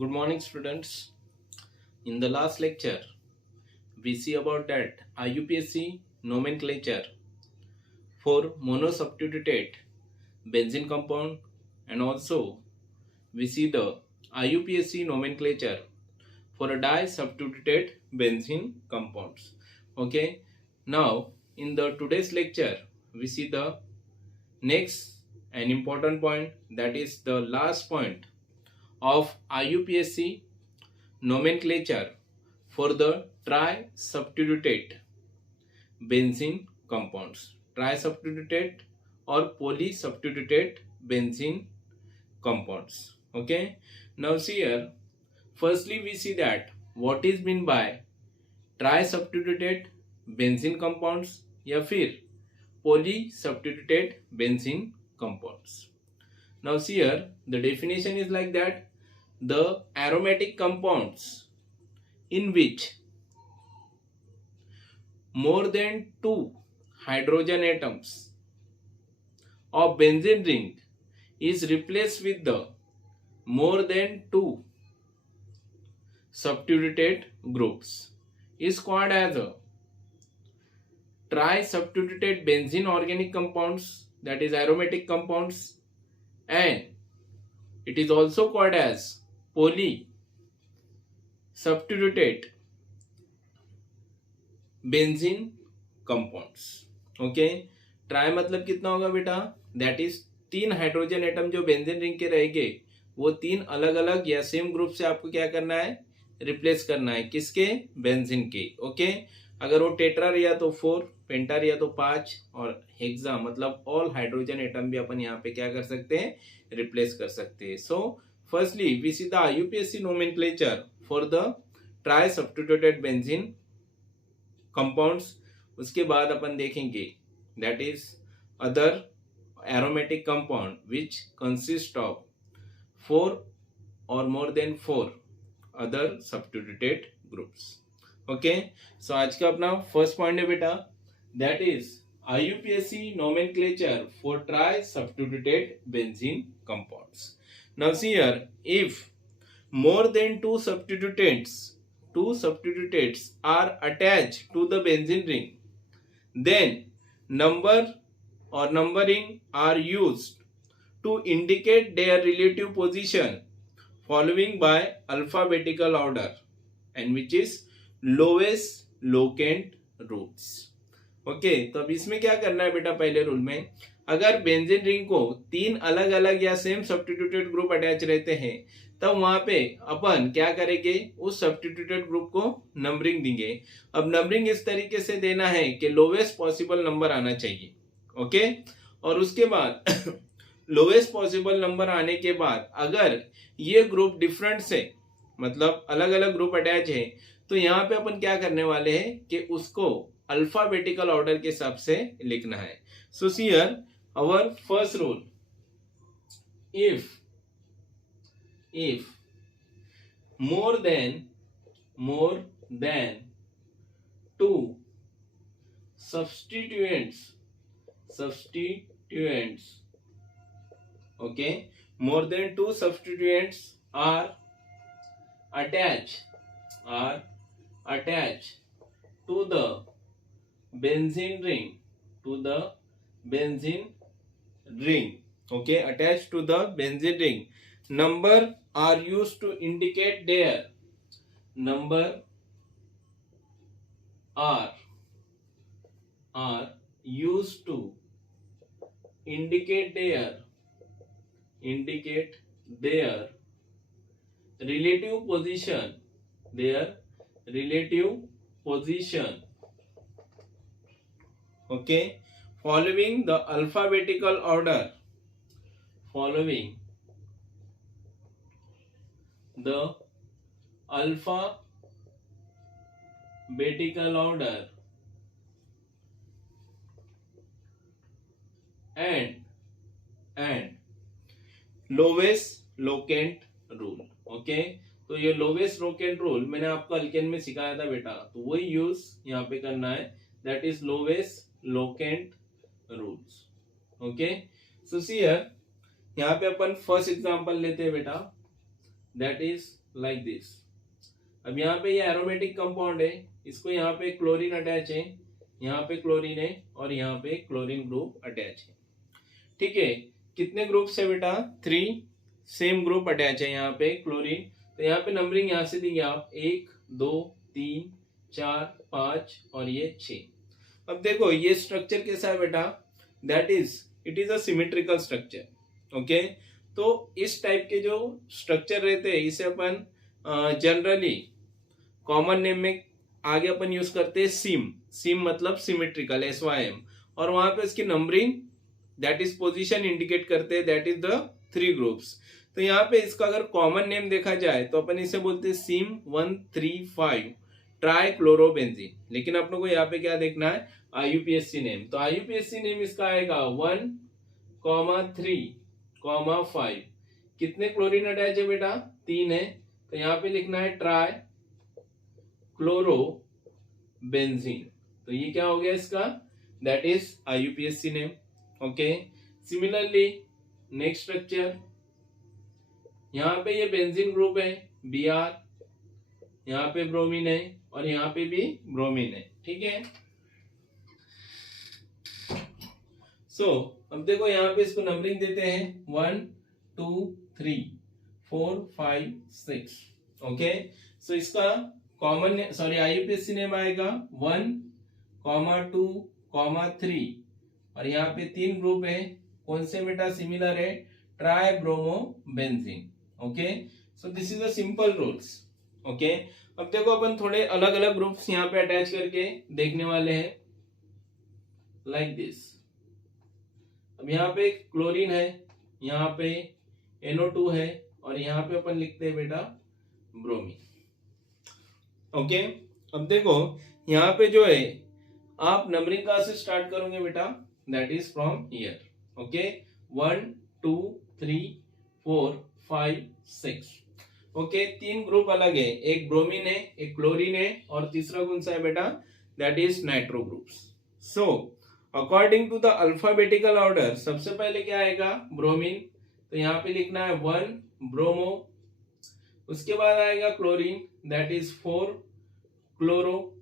Good morning, students. In the last lecture, we see about that IUPAC nomenclature for monosubstituted benzene compound, and also we see the IUPAC nomenclature for a disubstituted benzene compounds. Okay. Now, in the today's lecture, we see the next and important point, that is the last point of IUPAC nomenclature for the tri-substituted benzene compounds, tri-substituted or polysubstituted benzene compounds. Okay. Now see here, firstly we see that what is meant by tri-substituted benzene compounds या फिर polysubstituted benzene compounds. Now see here, the definition is like that: the aromatic compounds in which more than two hydrogen atoms of benzene ring is replaced with the more than two substituted groups is called as a tri-substituted benzene organic compounds, that is aromatic compounds, and it is also called as polysubstituted benzene compounds. Okay. Try मतलब कितना होगा बेटा? That is तीन hydrogen atom जो benzene ring के रहेंगे वो तीन अलग अलग या सेम ग्रुप से आपको क्या करना है? रिप्लेस करना है. किसके? बेंजीन के. ओके. अगर वो टेट्रा रिया तो 4, पेंटा रिया तो 5 और हेक्सा मतलब ऑल हाइड्रोजन एटम भी अपन यहाँ पे क्या कर सकते हैं? रिप्लेस कर सकते हैं. So firstly we see the IUPAC nomenclature for the trisubstituted benzene compounds. उसके बाद अपन देखेंगे that is other aromatic compound which consist of 4 और more than 4 other substituted groups. Okay. So आज का अपना फर्स्ट पॉइंट है बेटा, that is IUPAC nomenclature for tri-substituted benzene compounds. Now see here, if more than two substituents are attached to the benzene ring, then number or numbering are used to indicate their relative position following by alphabetical order, and which is lowest locant rules. Okay. तो अब इसमें क्या करना है बेटा? पहले rule में अगर बेंजीन रिंग को तीन अलग अलग या सेम सब्स्टिट्यूटेड ग्रुप अटैच रहते हैं तब वहां पे अपन क्या करेंगे? उस सब्स्टिट्यूटेड ग्रुप को नंबरिंग देंगे. अब नंबरिंग इस तरीके से देना है कि लोवेस्ट पॉसिबल नंबर आना चाहिए. ओके. और उसके बाद लोवेस्ट पॉसिबल नंबर आने के बाद अगर ये ग्रुप डिफरेंट से मतलब अलग अलग ग्रुप अटैच है तो यहाँ पे अपन क्या करने वाले हैं कि उसको अल्फाबेटिकल ऑर्डर के हिसाब से लिखना है. So see here our first rule, if more than two substituents, okay, more than two substituents are attached to the benzene ring, okay, attached to the benzene ring, number are used to indicate their relative position, okay, following the alphabetical order, and lowest locant rule. Okay. तो ये lowest locant rule मैंने आपको alkane में सिखाया था बेटा, तो वही यूज यहाँ पे करना है, that is lowest locant rules. Okay. So see here, यहाँ पे अपन फर्स्ट एग्जांपल लेते हैं बेटा, दैट इज लाइक दिस। अब यहाँ पे ये एरोमेटिक कंपाउंड है, इसको यहाँ पे क्लोरीन अटैच है, यहाँ पे क्लोरीन है और यहाँ पे क्लोरीन ग्रुप अटैच है। ठीक है, कितने ग्रुप्स है बेटा? 3 सेम ग्रुप अटैच है यहाँ पे क्लोरीन। तो यहाँ पे नंबरिंग यहाँ से दी आप 1 2 3 4 5 और ये 6। अब देखो ये स्ट्रक्चर कैसा है बेटा? That is it is a symmetrical structure. Okay, तो इस टाइप के जो स्ट्रक्चर रहते हैं इसे अपन जनरली कॉमन नेम में आगे अपन यूज करते हैं सिम। सिम मतलब सिमेट्रिकल, SYM, और वहां पे इसकी numbering that is position indicate करते हैं, दैट इज द 3 ग्रुप्स। तो यहाँ पे इसका अगर कॉमन नेम देखा जाए तो अपन इसे बोलते हैं सिम 135 ट्राइक्लोरोबेंजीन। लेकिन अपनों को यहाँ पे क्या देखना है? IUPAC name. तो IUPAC नेम इसका आएगा 1,3,5। कितने क्लोरीन अटैच है बेटा? 3 है। तो यहाँ पे लिखना है ट्राई क्लोरोबेंजीन। तो ये क्या हो गया इसका? That is IUPAC name. Okay, similarly next structure, यहाँ पे ये बेंजीन ग्रुप है Br, यहाँ पे ब्रोमीन है और यहाँ पे भी ब्रोमीन है। ठीक है, अब देखो यहाँ पे इसको नंबरिंग देते हैं 1 2 3 4 5 6। ओके, सो इसका कॉमन IUPAC नेम आएगा 1,2,3 और यहाँ पे 3 ग्रुप है। कौन से बेटा? सिमिलर है, tribromobenzene. Okay, so this is the simple rules. Okay, अब देखो अपन थोड़े अलग अलग ग्रुप्स यहाँ पे अटैच करके देखने वाले हैं, लाइक दिस। अब यहाँ पे क्लोरीन है, यहाँ पे NO2 है और यहाँ पे अपन लिखते हैं बेटा ब्रोमीन। ओके, अब देखो यहाँ पे जो है आप नंबरिंग कहाँ से स्टार्ट करोगे बेटा? That is from here. Okay, 1 2 3 4 5 6। Okay, 3 group अलग है, एक ब्रोमीन है, एक क्लोरीन है और तीसरा कौन सा है बेटा? That is nitro groups. So according to the alphabetical order सबसे पहले क्या आएगा? ब्रोमीन। तो यहाँ पे लिखना है 1 ब्रोमो, उसके बाद आएगा क्लोरीन दैट इज 4 क्लोरो,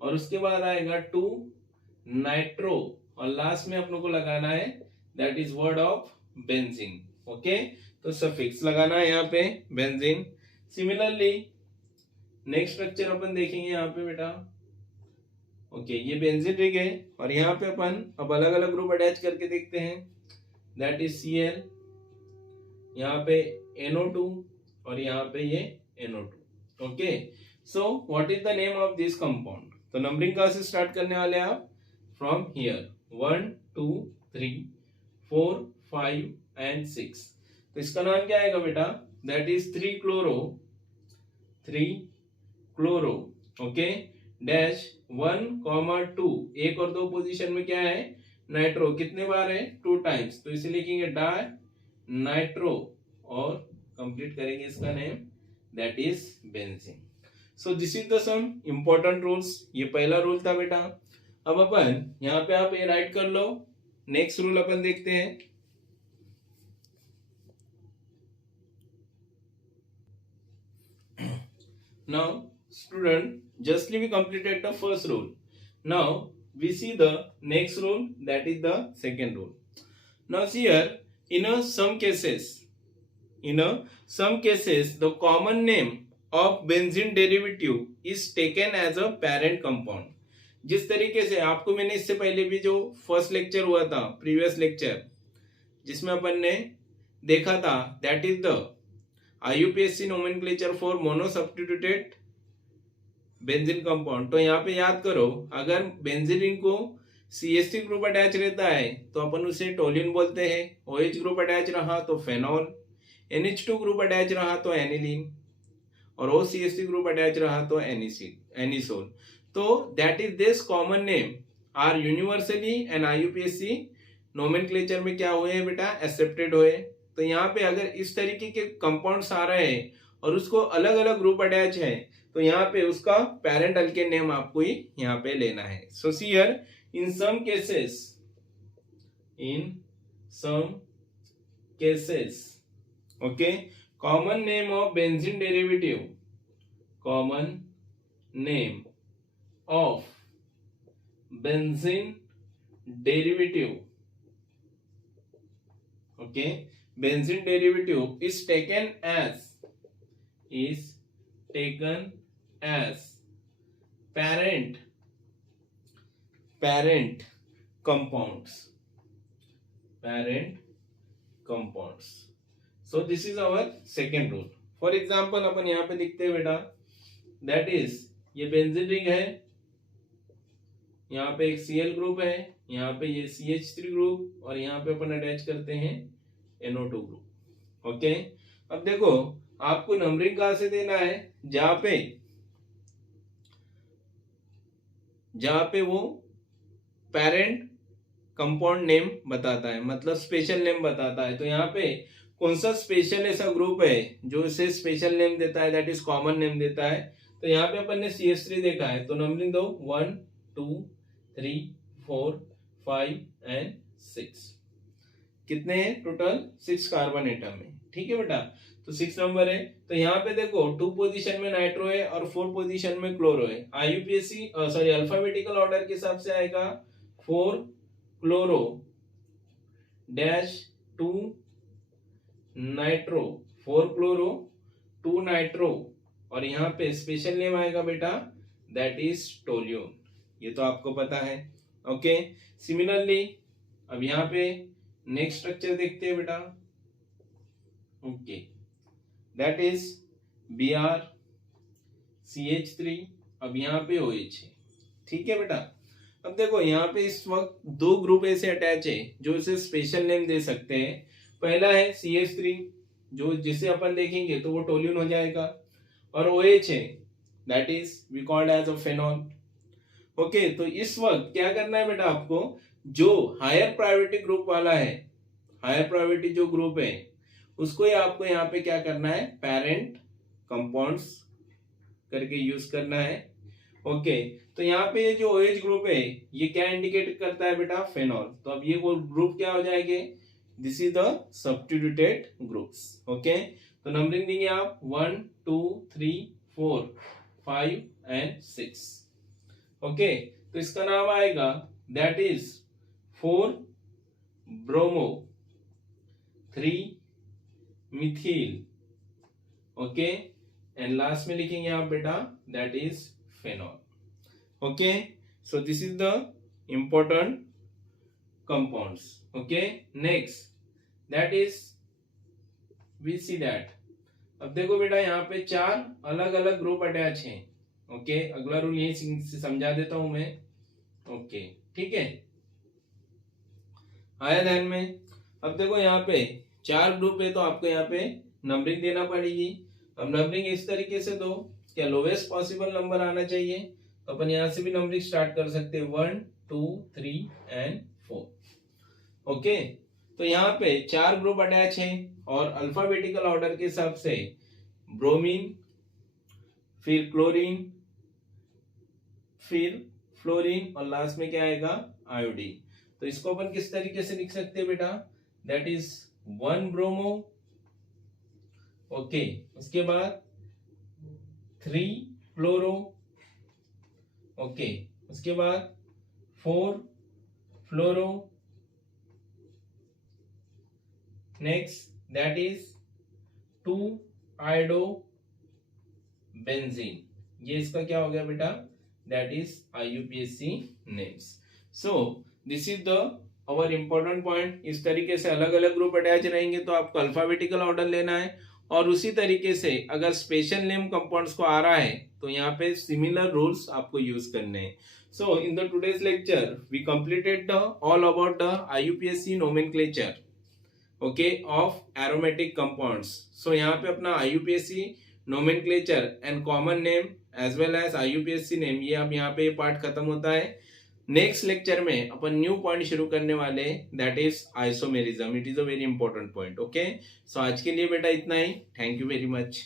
और उसके बाद आएगा 2 नाइट्रो, और लास्ट में अपनों को लगाना है that is word of benzene. Okay, तो सफिक्स लगाना है यहाँ पे बेंजीन। सिमिलरली नेक्स्ट स्ट्रक्चर अपन देखेंगे यहाँ पे बेटा। ओके, ये बेंजीन रिंग है और यहाँ पे अपन अब अलग अलग ग्रुप अटैच करके देखते हैं, दैट इज Cl, यहाँ पे NO2 और यहाँ पे ये NO2। Okay, so what is the name of this compound? तो नंबरिंग कहाँ से स्टार्ट करने वाले हैं आप? From here 1 2 3 4 5 and 6। तो इसका नाम क्या आएगा बेटा? That is 3 chloro. Okay, dash 1, 2, 1 और 2 पोजीशन में क्या है? नाइट्रो। कितने बार है? 2 टाइम्स। तो इसे लिखेंगे डाई नाइट्रो और कंप्लीट करेंगे इसका name, that is benzene. So this is the some important rules. ये पहला रूल था बेटा। अब अपन यहाँ पे आप ये राइट कर लो। नेक्स्ट रूल अपन देखते हैं। Now student, justly we completed the first rule. Now we see the next rule, that is the second rule. Now see here, in some cases the common name of benzene derivative is taken as a parent compound. जिस तरीके से आपको मैंने इससे पहले भी जो first lecture हुआ था, प्रीवियस लेक्चर, जिसमें अपन ने देखा था that is the IUPAC nomenclature for monosubstituted benzene compound. तो यहाँ पे याद करो, अगर बेंजीन रिंग को CH3 ग्रुप अटैच रहता है तो अपन उसे टोलिन बोलते हैं, OH ग्रुप अटैच रहा तो फेनॉल, NH2 ग्रुप अटैच रहा तो एनिलीन, और OCH3 ग्रुप अटैच रहा तो एनिसोल। तो that is this common name are universally and IUPAC nomenclature में क्या हुए हैं बेटा? एक्सेप्टेड हुए। तो यहाँ पे अगर इस तरीके के कंपाउंड्स आ रहे हैं और उसको अलग अलग ग्रुप अटैच है तो यहाँ पे उसका पेरेंट अल्केन नेम आपको ही यहाँ पे लेना है। So see here, in some cases okay, common name of benzene derivative, common name of benzene derivative, okay, benzene derivative is taken as parent compounds. So this is our second rule. For example अपन यहाँ पे लिखते हैं बेटा, that is ये benzene ring है, यहाँ पे एक Cl ग्रुप है, यहाँ पे ये CH3 ग्रुप और यहाँ पे अपन अटैच करते हैं NO2 ग्रुप। ओके, अब देखो आपको नंबरिंग कहाँ से देना है, जहां पे वो पेरेंट कंपाउंड नेम बताता है, मतलब स्पेशल नेम बताता है। तो यहाँ पे कौन सा स्पेशल ऐसा ग्रुप है जो इसे स्पेशल नेम देता है, दैट इज कॉमन नेम देता है। तो यहाँ पे अपन ने CH3 देखा है, तो नंबरिंग दो 1 2 3 4 5 एंड 6। कितने हैं टोटल? 6 कार्बन एटम है, ठीक है बेटा। तो 6 नंबर है। तो यहाँ पे देखो 2 पोजीशन में नाइट्रो है और 4 पोजीशन में क्लोरो है। IUPAC सॉरी अल्फाबेटिकल ऑर्डर के हिसाब से आएगा 4 chloro dash 2 nitro, 4 chloro 2 nitro, और यहाँ पे स्पेशल नेम आएगा बेटा दैट इज टोल्यून। ये तो आपको पता है। ओके, सिमिलरली अब यहाँ पे नेक्स्ट स्ट्रक्चर देखते हैं बेटा। Okay, that is Br CH3, अब यहाँ पे OH है, ठीक है बेटा। अब देखो यहाँ पे इस वक्त 2 ग्रुप ऐसे अटैच है जो इसे स्पेशल नेम दे सकते हैं। पहला है CH3 जो जिसे अपन देखेंगे तो वो टोल्यून हो जाएगा, और OH है that is we called as a phenol. Okay, तो इस वक्त क्या करना है बेटा आपको, जो हायर प्रायोरिटी ग्रुप वाला है, हायर प्रायोरिटी जो ग्रुप है उसको ही आपको यहाँ पे क्या करना है, पेरेंट कंपाउंड्स करके यूज करना है। ओके, तो यहाँ पे ये जो OH ग्रुप है ये क्या इंडिकेट करता है बेटा, फेनॉल। तो अब ये वो ग्रुप क्या हो जाएंगे, this is the substituted groups. Okay, तो नंबरिंग देंगे आप 1 2 3 4 5 एंड 6। ओके, तो इसका नाम आएगा that is 4 bromo 3 methyl. Okay, and last में लिखेंगे आप बेटा that is phenol. Okay, so this is the important compounds. Okay, next that is we see that. अब देखो बेटा यहाँ पे 4 अलग अलग ग्रुप अटैच हैं। ओके, अगला रूल यही समझा देता हूं मैं। ओके, ठीक है, आया ध्यान में। अब देखो यहाँ पे 4 ग्रुप है तो आपको यहाँ पे नंबरिंग देना पड़ेगी। अब नंबरिंग इस तरीके से दो, क्या लोवेस्ट पॉसिबल नंबर आना चाहिए, तो अपन यहाँ से भी नंबरिंग स्टार्ट कर सकते हैं 1 2 3 एंड 4। ओके, तो यहाँ पे 4 ग्रुप अटैच हैं और अल्फाबेटिकल ऑर्डर के हिसाब से ब्रोमीन, फिर क्लोरीन, फिर फ्लोरीन और लास्ट में क्या आएगा, आयोडीन। तो इसको अपन किस तरीके से लिख सकते हैं बेटा, दैट इज 1 ब्रोमो। ओके, उसके बाद 3 फ्लोरो। ओके, उसके बाद 4 fluoro, next that is 2 iodobenzene. ये इसका क्या हो गया बेटा, that is IUPAC names. So this is the our important point. इस तरीके से अलग अलग ग्रुप अटैच रहेंगे तो आपको अल्फाबेटिकल ऑर्डर लेना है, और उसी तरीके से अगर स्पेशल नेम कंपाउंड्स को आ रहा है तो यहाँ पे सिमिलर रूल्स आपको यूज करने हैं। So in the today's lecture we completed the all about the IUPAC nomenclature okay of aromatic compounds. So यहाँ पे अपना IUPAC nomenclature and common name as well as IUPAC name, ये अब यहाँ पे पार्ट खत्म होता है। नेक्स्ट लेक्चर में अपन न्यू पॉइंट शुरू करने वाले, that is isomerism. It is a very important point. Okay, so आज के लिए बेटा इतना ही। Thank you very much.